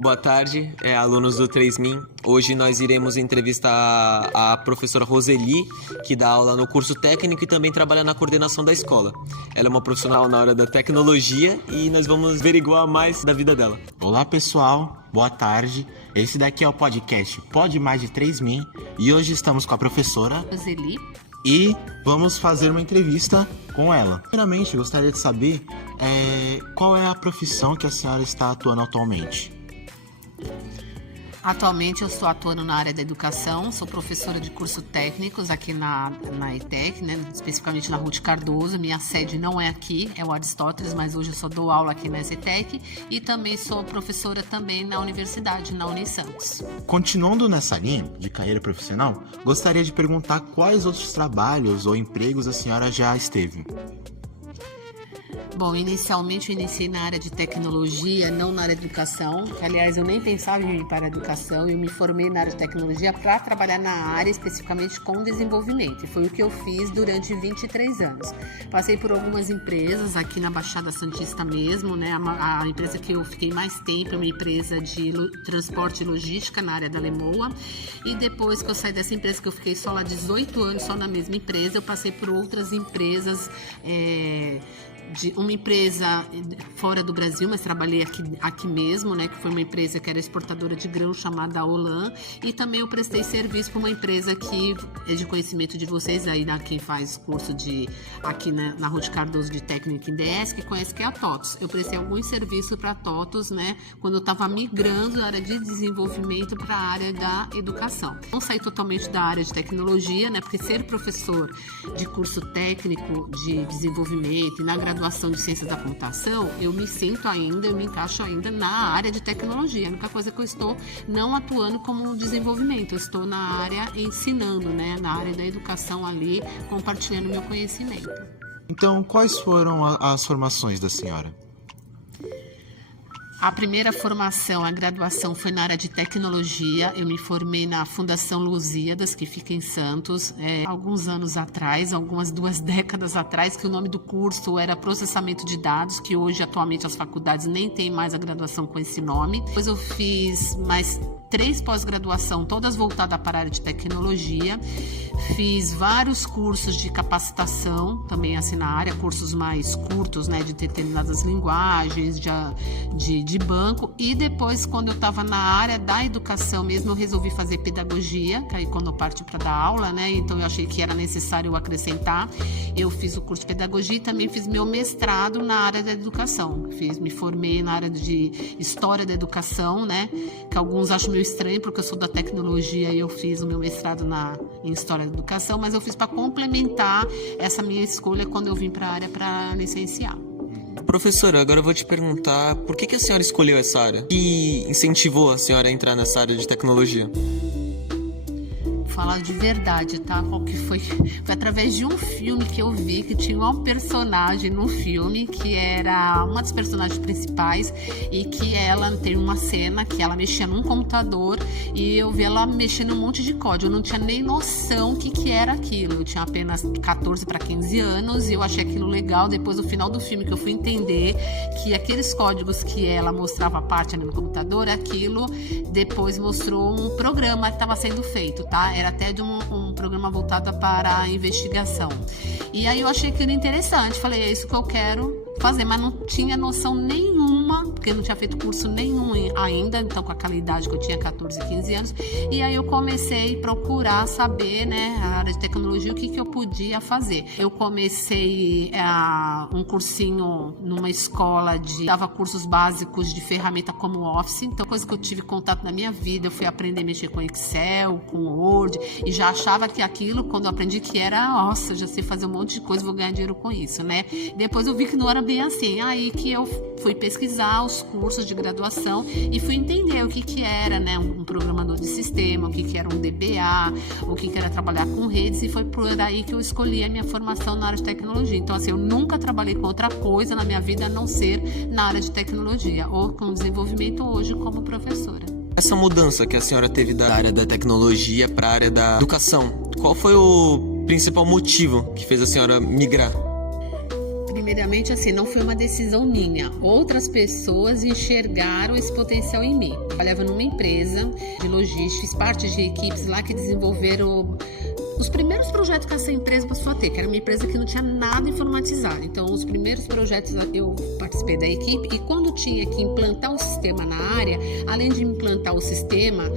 Boa tarde, alunos do 3Min. Hoje nós iremos entrevistar a professora Roseli, que dá aula no curso técnico e também trabalha na coordenação da escola. Ela é uma profissional na área da tecnologia e nós vamos averiguar mais da vida dela. Olá pessoal, boa tarde. Esse daqui é o podcast Pode Mais de 3Min e hoje estamos com a professora Roseli e vamos fazer uma entrevista com ela. Primeiramente, gostaria de saber qual é a profissão que a senhora está atuando atualmente. Atualmente eu estou atuando na área da educação, sou professora de cursos técnicos aqui na ETEC, né, especificamente na Ruth Cardoso. Minha sede não é aqui, é o Aristóteles, mas hoje eu só dou aula aqui na ETEC e também sou professora também na universidade, na Unisantos. Continuando nessa linha de carreira profissional, gostaria de perguntar quais outros trabalhos ou empregos a senhora já esteve. Bom, inicialmente eu iniciei na área de tecnologia, não na área de educação. Aliás, eu nem pensava em ir para a educação, eu me formei na área de tecnologia para trabalhar na área especificamente com desenvolvimento. E foi o que eu fiz durante 23 anos. Passei por algumas empresas aqui na Baixada Santista mesmo, né? A empresa que eu fiquei mais tempo é uma empresa de transporte e logística na área da Lemoa. E depois que eu saí dessa empresa, que eu fiquei só lá 18 anos, só na mesma empresa, eu passei por outras empresas, de uma empresa fora do Brasil, mas trabalhei aqui mesmo, né, que foi uma empresa que era exportadora de grão chamada Olan, e também eu prestei serviço para uma empresa que é de conhecimento de vocês aí, né, quem faz curso aqui na Ruth Cardoso de técnica em DS, que conhece, que é a TOTOS. Eu prestei alguns serviços para a TOTOS, né, quando eu estava migrando da área de desenvolvimento para a área da educação. Não saí totalmente da área de tecnologia, né, porque ser professor de curso técnico de desenvolvimento e na graduação de ciências da computação, eu me encaixo ainda na área de tecnologia. A única coisa que eu estou não atuando como desenvolvimento, eu estou na área ensinando, né, na área da educação ali, compartilhando meu conhecimento. Então, quais foram as formações da senhora? A primeira formação, a graduação, foi na área de tecnologia. Eu me formei na Fundação Lusíadas, que fica em Santos, alguns anos atrás, algumas 2 décadas atrás, que o nome do curso era Processamento de Dados, que hoje, atualmente, as faculdades nem têm mais a graduação com esse nome. Depois eu fiz mais 3 pós-graduação, todas voltadas para a área de tecnologia. Fiz vários cursos de capacitação, também assim na área, cursos mais curtos, né, de determinadas linguagens, de banco. E depois, quando eu estava na área da educação mesmo, eu resolvi fazer pedagogia, que aí quando eu parti para dar aula, né, então eu achei que era necessário acrescentar. Eu fiz o curso de pedagogia e também fiz meu mestrado na área da educação. Me formei na área de História da Educação, né, que alguns acham meio estranho, porque eu sou da tecnologia e eu fiz o meu mestrado em História da Educação, mas eu fiz para complementar essa minha escolha quando eu vim para a área para licenciar. Professora, agora eu vou te perguntar por que a senhora escolheu essa área? O que incentivou a senhora a entrar nessa área de tecnologia? Falar de verdade, tá? Qual que foi? Foi através de um filme que eu vi, que tinha uma personagem no filme que era uma das personagens principais e que ela tem uma cena que ela mexia num computador e eu vi ela mexendo um monte de código. Eu não tinha nem noção o que era aquilo. Eu tinha apenas 14 para 15 anos e eu achei aquilo legal. Depois, no final do filme, que eu fui entender que aqueles códigos que ela mostrava a parte ali no computador, aquilo depois mostrou um programa que estava sendo feito, tá? Era até de um programa voltado para a investigação. E aí eu achei aquilo interessante, falei, é isso que eu quero fazer, mas não tinha noção nenhuma, porque não tinha feito curso nenhum ainda, então com aquela idade que eu tinha 14, 15 anos, e aí eu comecei a procurar saber, né, a área de tecnologia, o que eu podia fazer. Eu comecei um cursinho numa escola dava cursos básicos de ferramenta como Office, então coisa que eu tive contato na minha vida, eu fui aprender a mexer com Excel, com Word, e já achava que aquilo, quando eu aprendi que era, nossa, já sei fazer um monte de coisa, vou ganhar dinheiro com isso, né? Depois eu vi que não era bem assim, aí que eu fui pesquisar os cursos de graduação e fui entender o que era, né, um programador de sistema, o que era um DBA, o que era trabalhar com redes, e foi por aí que eu escolhi a minha formação na área de tecnologia. Então, assim, eu nunca trabalhei com outra coisa na minha vida a não ser na área de tecnologia, ou com desenvolvimento hoje como professora. Essa mudança que a senhora teve da área da tecnologia para a área da educação, qual foi o principal motivo que fez a senhora migrar? Primeiramente, assim, não foi uma decisão minha. Outras pessoas enxergaram esse potencial em mim. Eu trabalhava numa empresa de logística, fiz parte de equipes lá que desenvolveram os primeiros projetos que essa empresa passou a ter, que era uma empresa que não tinha nada informatizado. Então, os primeiros projetos eu participei da equipe, e quando tinha que implantar o sistema na área, além de implantar o sistema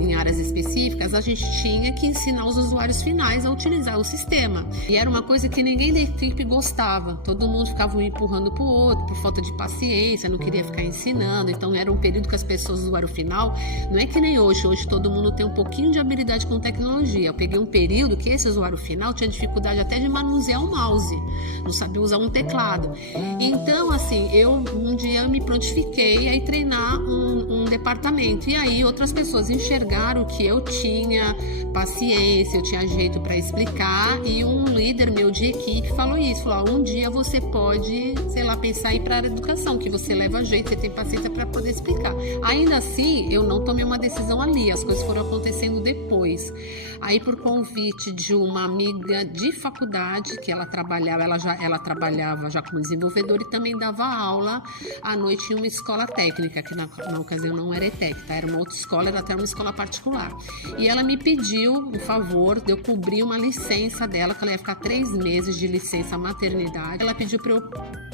em áreas específicas, a gente tinha que ensinar os usuários finais a utilizar o sistema. E era uma coisa que ninguém da equipe gostava. Todo mundo ficava um empurrando para o outro, por falta de paciência, não queria ficar ensinando. Então, era um período que as pessoas, o usuário final, não é que nem hoje. Hoje todo mundo tem um pouquinho de habilidade com tecnologia. Eu peguei um período que esse usuário final tinha dificuldade até de manusear um mouse, não sabia usar um teclado. Então, assim, um dia me prontifiquei a ir treinar um departamento, e aí outras pessoas enxergaram que eu tinha paciência, eu tinha jeito para explicar, e um líder meu de equipe falou isso, falou, um dia você pode, sei lá, pensar em ir para a área de educação, que você leva jeito, você tem paciência para poder explicar. Ainda assim, eu não tomei uma decisão ali, as coisas foram acontecendo depois. Aí, por convite de uma amiga de faculdade, que ela trabalhava já como desenvolvedora e também dava aula à noite em uma escola técnica, que na ocasião não era ETEC, tá? Era uma outra escola, era até uma escola particular. E ela me pediu um favor de eu cobrir uma licença dela, que ela ia ficar 3 meses de licença maternidade. Ela pediu para eu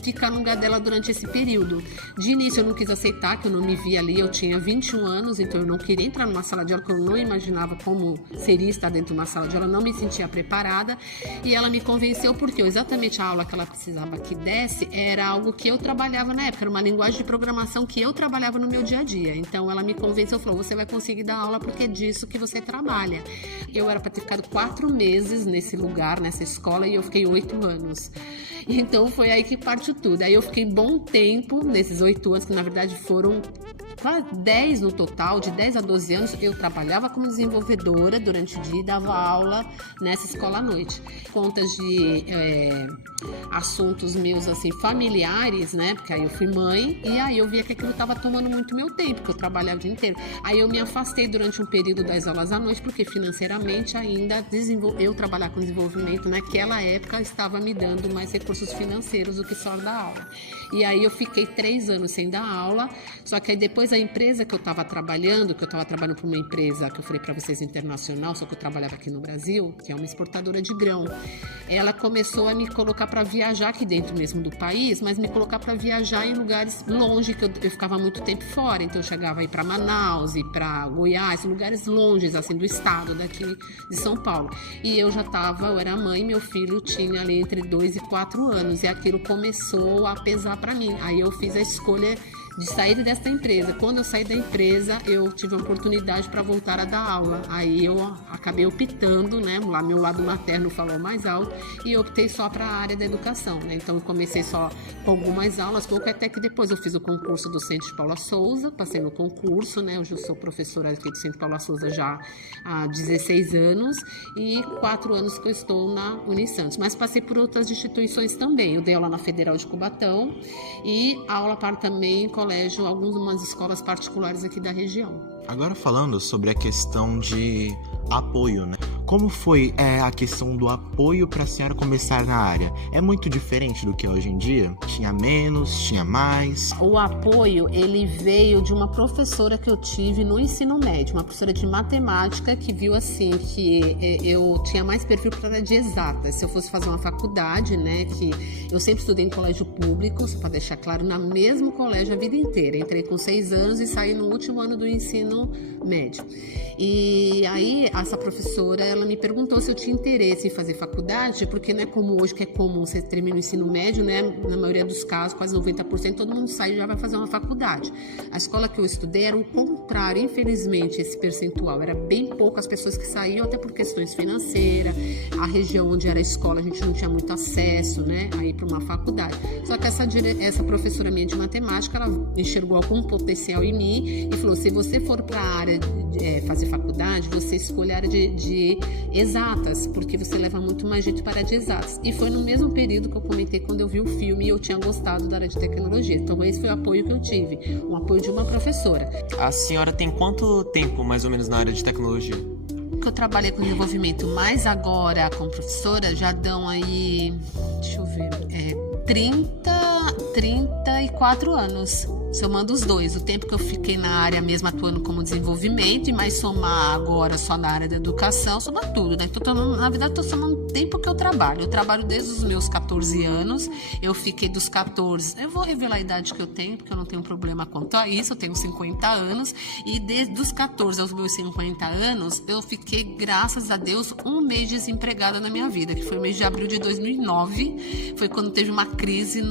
ficar no lugar dela durante esse período. De início eu não quis aceitar, que eu não me via ali, eu tinha 21 anos, então eu não queria entrar numa sala de aula, que eu não imaginava como seria estar dentro de uma sala de aula, não me sentia preparada, e ela me convenceu porque exatamente a aula que ela precisava que desse era algo que eu trabalhava na época, era uma linguagem de programação que eu trabalhava no meu dia a dia. Então ela me convenceu, falou, você vai conseguir dar aula porque é disso que você trabalha. Eu era para ter ficado 4 meses nesse lugar, nessa escola, e eu fiquei 8 anos. Então foi aí que partiu tudo. Aí eu fiquei bom tempo nesses 8 anos, que na verdade foram quase 10 no total, de 10 a 12 anos, eu trabalhava como desenvolvedora durante o dia e dava aula nessa escola à noite. Contas de assuntos meus, assim, familiares, né? Porque aí eu fui mãe e aí eu via que aquilo estava tomando muito meu tempo, porque eu trabalhava o dia inteiro. Aí eu me afastei durante um período das aulas à noite, porque financeiramente ainda eu trabalhar com desenvolvimento naquela época estava me dando mais recursos financeiros do que só dar aula. E aí eu fiquei 3 anos sem dar aula, só que aí depois a empresa que eu estava trabalhando para uma empresa que eu falei para vocês internacional, só que eu trabalhava aqui no Brasil, que é uma exportadora de grão, ela começou a me colocar para viajar aqui dentro mesmo do país, mas me colocar para viajar em lugares longe, que eu ficava muito tempo fora, então eu chegava a ir para Manaus, e para Goiás, lugares longes assim do estado daqui de São Paulo. E eu era mãe, meu filho tinha ali entre 2 e 4 anos, e aquilo começou a pesar para mim. Aí eu fiz a escolha de sair dessa empresa. Quando eu saí da empresa, eu tive a oportunidade para voltar a dar aula. Aí eu acabei optando, né? Lá meu lado materno falou mais alto, e eu optei só para a área da educação, né? Então eu comecei só com algumas aulas, pouco, até que depois eu fiz o concurso do Centro de Paula Souza, passei no concurso, né? Hoje eu sou professora aqui do Centro Paula Souza já há 16 anos e 4 anos que eu estou na Unisantos. Mas passei por outras instituições também. Eu dei aula na Federal de Cubatão e aula para também colégio, algumas escolas particulares aqui da região. Agora falando sobre a questão de apoio, né? Como foi a questão do apoio para a senhora começar na área? É muito diferente do que é hoje em dia? Tinha menos, tinha mais? O apoio, ele veio de uma professora que eu tive no ensino médio, uma professora de matemática que viu assim que eu tinha mais perfil para a área de exatas. Se eu fosse fazer uma faculdade, né, que eu sempre estudei em colégio público, só para deixar claro, no mesmo colégio a vida inteira. Entrei com 6 anos e saí no último ano do ensino médio. E aí essa professora, ela me perguntou se eu tinha interesse em fazer faculdade, porque não é como hoje, que é comum você termina o ensino médio, né? Na maioria dos casos, quase 90%, todo mundo sai e já vai fazer uma faculdade. A escola que eu estudei era o contrário, infelizmente, esse percentual. Era bem pouco as pessoas que saíam, até por questões financeiras. A região onde era a escola, a gente não tinha muito acesso, né, a ir para uma faculdade. Só que essa professora minha de matemática, ela enxergou algum potencial em mim e falou, se você for para a área de fazer faculdade, você escolhe a área de exatas, porque você leva muito mais jeito para a de exatas. E foi no mesmo período que eu comentei quando eu vi o filme e eu tinha gostado da área de tecnologia. Então esse foi o apoio que eu tive, um apoio de uma professora. A senhora tem quanto tempo, mais ou menos, na área de tecnologia? Que eu trabalhei com desenvolvimento, mas agora como professora já dão aí, deixa eu ver, 34 anos, somando os dois. O tempo que eu fiquei na área mesmo atuando como desenvolvimento e mais somar agora só na área da educação, somar tudo, né? Na verdade, estou somando o tempo que eu trabalho. Eu trabalho desde os meus 14 anos, eu fiquei dos 14... Eu vou revelar a idade que eu tenho, porque eu não tenho problema quanto a isso, eu tenho 50 anos, e desde os 14 aos meus 50 anos, eu fiquei, graças a Deus, um mês desempregada na minha vida, que foi o mês de abril de 2009, foi quando teve uma crise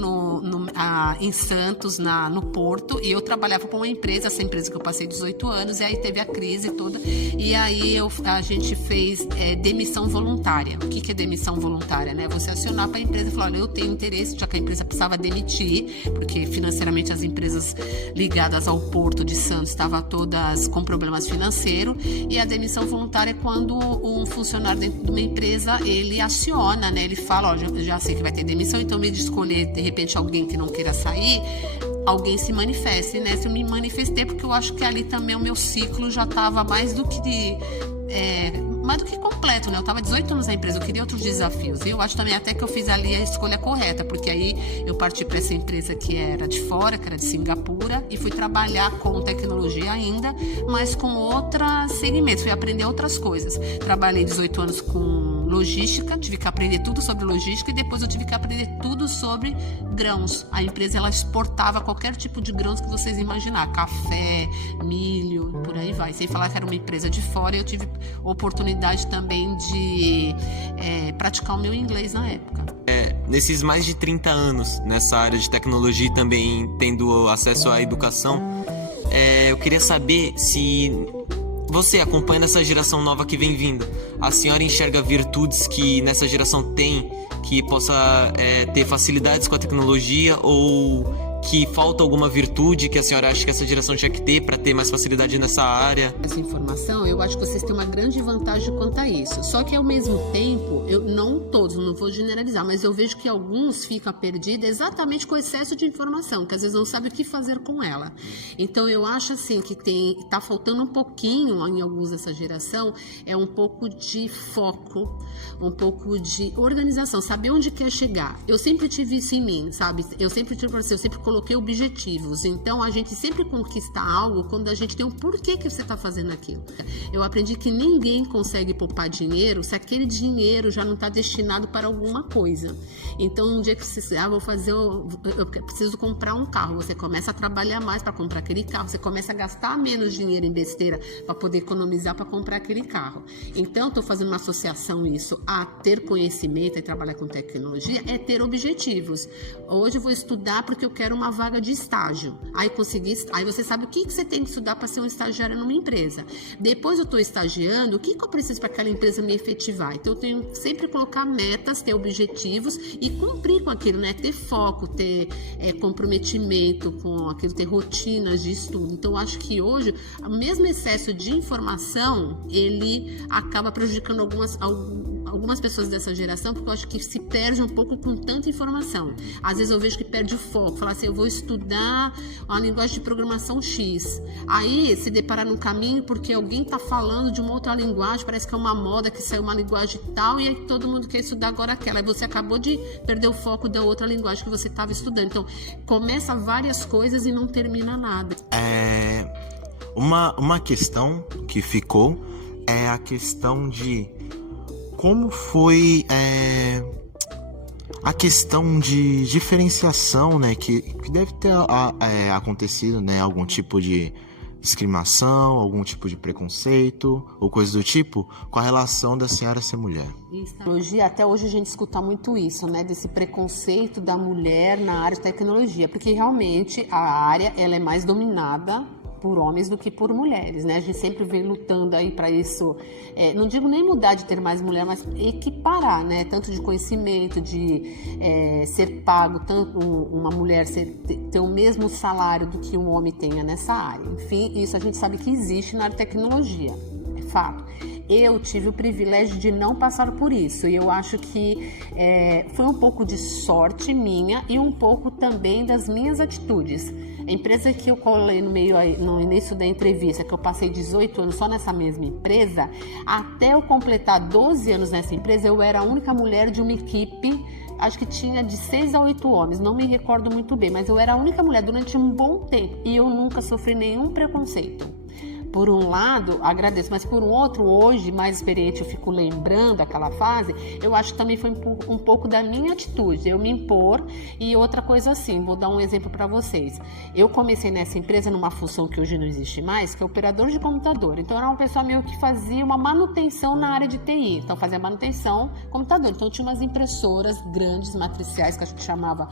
em Santos, no Porto, e eu trabalhava para uma empresa, essa empresa que eu passei 18 anos, e aí teve a crise toda, e aí a gente fez demissão voluntária. O que é demissão voluntária, né? Você acionar para a empresa e falar, olha, eu tenho interesse, já que a empresa precisava demitir, porque financeiramente as empresas ligadas ao Porto de Santos estavam todas com problemas financeiros, e a demissão voluntária é quando um funcionário dentro de uma empresa, ele aciona, né? Ele fala, ó, já sei que vai ter demissão, então em vez de escolher, de repente, alguém que não queira sair, alguém se manifeste, né? Eu me manifestei porque eu acho que ali também o meu ciclo já estava mais do que completo, né? Eu estava 18 anos na empresa, eu queria outros desafios. E eu acho também até que eu fiz ali a escolha correta, porque aí eu parti para essa empresa que era de fora, que era de Singapura, e fui trabalhar com tecnologia ainda, mas com outros segmentos, fui aprender outras coisas. Trabalhei 18 anos com logística, tive que aprender tudo sobre logística, e depois eu tive que aprender tudo sobre grãos. A empresa, ela exportava qualquer tipo de grãos que vocês imaginar, café, milho, por aí vai. Sem falar que era uma empresa de fora, eu tive oportunidade também de praticar o meu inglês na época. Nesses mais de 30 anos nessa área de tecnologia e também tendo acesso à educação, eu queria saber se você, acompanhando essa geração nova que vem vindo, a senhora enxerga virtudes que nessa geração tem, que possa ter facilidades com a tecnologia, ou que falta alguma virtude que a senhora acha que essa geração tinha que ter para ter mais facilidade nessa área? Essa informação, eu acho que vocês têm uma grande vantagem quanto a isso. Só que ao mesmo tempo, não todos, não vou generalizar, mas eu vejo que alguns ficam perdidos exatamente com o excesso de informação, que às vezes não sabem o que fazer com ela. Então eu acho assim que tá faltando um pouquinho em alguns dessa geração, um pouco de foco, um pouco de organização, saber onde quer chegar. Eu sempre tive isso em mim, sabe? Eu sempre coloquei objetivos. Então, a gente sempre conquista algo quando a gente tem um porquê que você está fazendo aquilo. Eu aprendi que ninguém consegue poupar dinheiro se aquele dinheiro já não está destinado para alguma coisa. Então, um dia que você eu preciso comprar um carro, você começa a trabalhar mais para comprar aquele carro, você começa a gastar menos dinheiro em besteira para poder economizar para comprar aquele carro. Então, estou fazendo uma associação isso a ter conhecimento e trabalhar com tecnologia, é ter objetivos. Hoje eu vou estudar porque eu quero uma vaga de estágio. Aí você sabe o que você tem que estudar para ser um estagiário numa empresa. Depois eu estou estagiando, o que eu preciso para aquela empresa me efetivar? Então eu tenho que sempre colocar metas, ter objetivos e cumprir com aquilo, né? Ter foco, ter comprometimento com aquilo, ter rotinas de estudo. Então eu acho que hoje, o mesmo excesso de informação, ele acaba prejudicando algumas pessoas dessa geração, porque eu acho que se perde um pouco com tanta informação. Às vezes eu vejo que perde o foco, fala assim, eu vou estudar uma linguagem de programação X. Aí se deparar no caminho porque alguém está falando de uma outra linguagem, parece que é uma moda que saiu uma linguagem tal e aí todo mundo quer estudar agora aquela. Aí você acabou de perder o foco da outra linguagem que você estava estudando. Então, começa várias coisas e não termina nada. Uma questão que ficou é a questão de como foi a questão de diferenciação, né, que deve ter acontecido, né, algum tipo de discriminação, algum tipo de preconceito ou coisa do tipo com a relação da senhora ser mulher. Até hoje a gente escuta muito isso, né, desse preconceito da mulher na área de tecnologia, porque realmente a área ela é mais dominada por homens do que por mulheres, né? A gente sempre vem lutando aí para isso, não digo nem mudar de ter mais mulher, mas equiparar, né? Tanto de conhecimento, de ser pago, tanto uma mulher ter o mesmo salário do que um homem tenha nessa área. Enfim, isso a gente sabe que existe na área de tecnologia, é fato. Eu tive o privilégio de não passar por isso e eu acho que foi um pouco de sorte minha e um pouco também das minhas atitudes. A empresa que eu colei no início da entrevista, que eu passei 18 anos só nessa mesma empresa, até eu completar 12 anos nessa empresa, eu era a única mulher de uma equipe acho que tinha de 6 a 8 homens, não me recordo muito bem, mas eu era a única mulher durante um bom tempo e eu nunca sofri nenhum preconceito. Por um lado, agradeço, mas por um outro, hoje, mais experiente, eu fico lembrando aquela fase, eu acho que também foi um pouco da minha atitude, eu me impor. E outra coisa assim, vou dar um exemplo para vocês. Eu comecei nessa empresa numa função que hoje não existe mais, que é operador de computador. Então, era uma pessoa meio que fazia uma manutenção na área de TI. Então, fazia manutenção computador. Então, tinha umas impressoras grandes, matriciais, que acho que chamava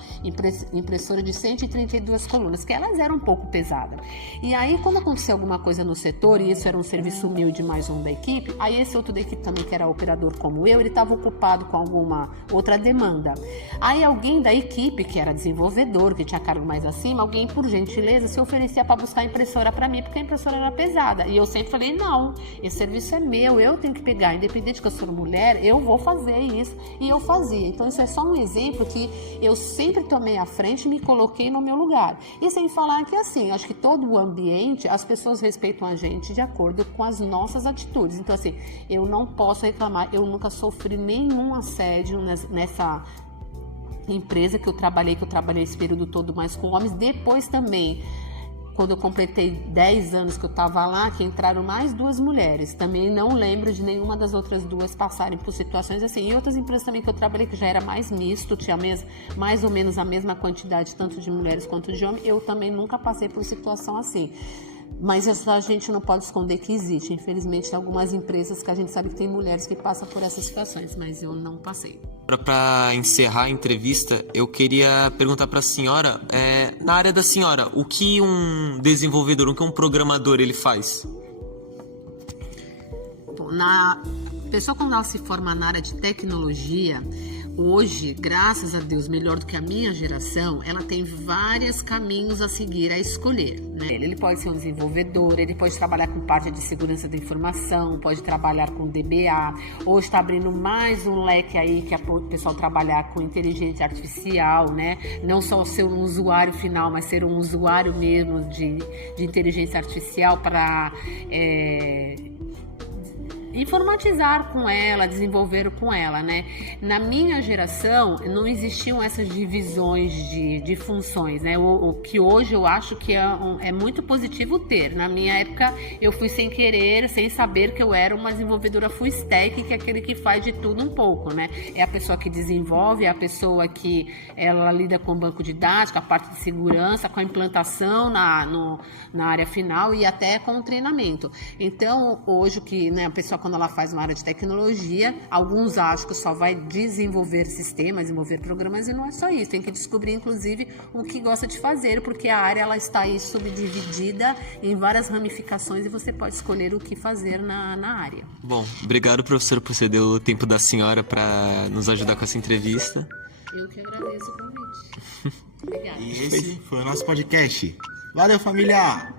impressora de 132 colunas, que elas eram um pouco pesadas. E aí, quando aconteceu alguma coisa no setor, e isso era um serviço meu de mais um da equipe, aí esse outro da equipe também, que era operador como eu, ele estava ocupado com alguma outra demanda. Aí alguém da equipe, que era desenvolvedor, que tinha cargo mais acima, alguém, por gentileza, se oferecia para buscar a impressora para mim, porque a impressora era pesada. E eu sempre falei, não, esse serviço é meu, eu tenho que pegar, independente que eu sou mulher, eu vou fazer isso. E eu fazia. Então isso é só um exemplo que eu sempre tomei à frente e me coloquei no meu lugar. E sem falar que assim, acho que todo o ambiente, as pessoas respeitam a gente de acordo com as nossas atitudes. Então assim, eu não posso reclamar, eu nunca sofri nenhum assédio nessa empresa que eu trabalhei esse período todo mais com homens. Depois também, quando eu completei 10 anos que eu estava lá, que entraram mais 2 mulheres. Também não lembro de nenhuma das outras 2 passarem por situações assim. E outras empresas também que eu trabalhei, que já era mais misto, tinha mais ou menos a mesma quantidade, tanto de mulheres quanto de homens, eu também nunca passei por situação assim. Mas isso a gente não pode esconder que existe. Infelizmente, tem algumas empresas que a gente sabe que tem mulheres que passam por essas situações, mas eu não passei. Para encerrar a entrevista, eu queria perguntar para a senhora, na área da senhora, o que um desenvolvedor, o que um programador ele faz? Bom, a pessoa, quando ela se forma na área de tecnologia, hoje, graças a Deus, melhor do que a minha geração, ela tem vários caminhos a seguir, a escolher, né? Ele pode ser um desenvolvedor, ele pode trabalhar com parte de segurança da informação, pode trabalhar com DBA, hoje está abrindo mais um leque aí que o pessoal trabalhar com inteligência artificial, né? Não só ser um usuário final, mas ser um usuário mesmo de inteligência artificial para informatizar com ela, desenvolver com ela, né? Na minha geração não existiam essas divisões de funções, né? O que hoje eu acho que é muito positivo ter. Na minha época eu fui sem querer, sem saber que eu era uma desenvolvedora full stack, que é aquele que faz de tudo um pouco, né? É a pessoa que desenvolve, é a pessoa que ela lida com o banco de dados, com a parte de segurança, com a implantação na área final e até com o treinamento. Então, hoje que, né, a pessoa quando ela faz uma área de tecnologia, alguns acham que só vai desenvolver sistemas, desenvolver programas, e não é só isso, tem que descobrir inclusive o que gosta de fazer, porque a área ela está aí subdividida em várias ramificações e você pode escolher o que fazer na área. Bom, obrigado, professor, por ceder o tempo da senhora para nos ajudar com essa entrevista. Eu que agradeço o convite. Obrigada. E esse foi o nosso podcast. Valeu, família!